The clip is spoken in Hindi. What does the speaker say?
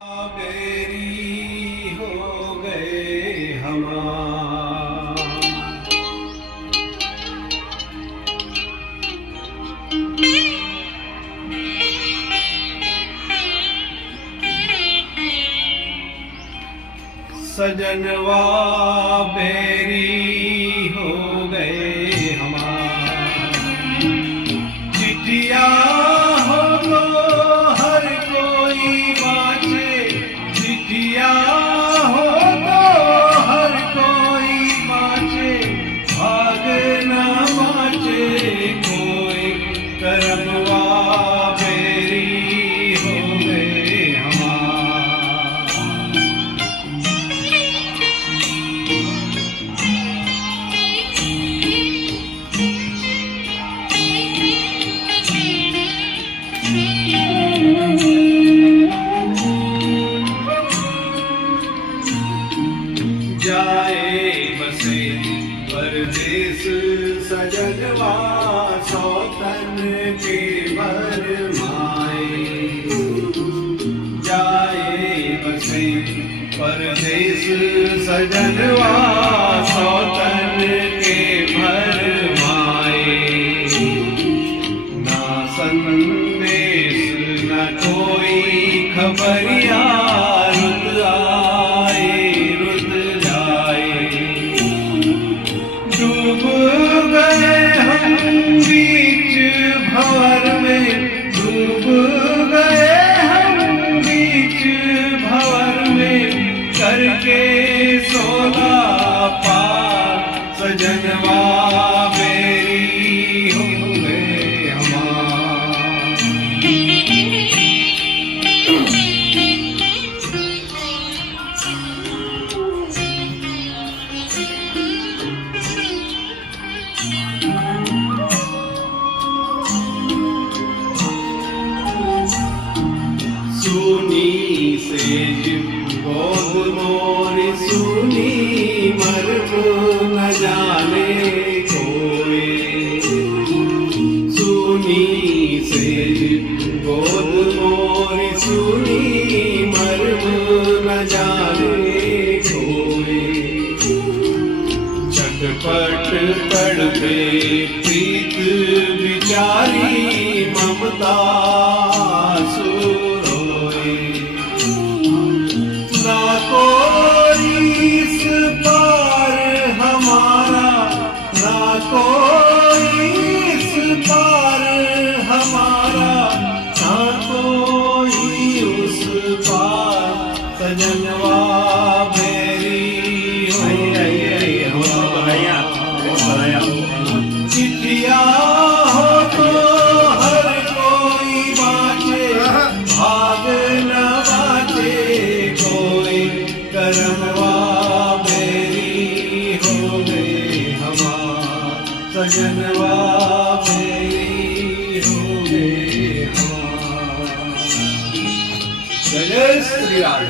बेरी हो गए हमार। सजनवा बेरी हो गए हमार। चिट्ठिया हो तो हर कोई बाँचे, चिट्ठिया हो तो हर कोई बाँचे, भाग न बाँचे कोई। करमवा बेरी हो गए हमार। जाए बसे परदेस सजनवा, सौतन के भरमाए। जाए बसे परदेस सजनवा, सौतन के भरमाए। ना संदेश न कोई खबरिया, रुत आए रुत जाए। डूब गए हम बीच भंवर में, डूब गए हम बीच भंवर में, करके सोला पार। सजनवा बेरी हो गए हमार। सुनी सेज गोद मोरी, सुनी मर्म न जाने कोई। सुनी सेज गोद मोरी, सुनी मर्म न जाने कोई। छटपट तड़पे प्रीत बिचारी, ममता ना कोई इस पार हमारा, ना कोई इस पार हमारा, ना कोई उस पार। सजनवा बेरी हो गए हमार। चिट्ठिया हो तो हर कोई बाँचे, भाग न बाँचे कोई। करमवा बेरी हो गए हमार। सजनवा बेरी हो गए हमार। जय श्री राम।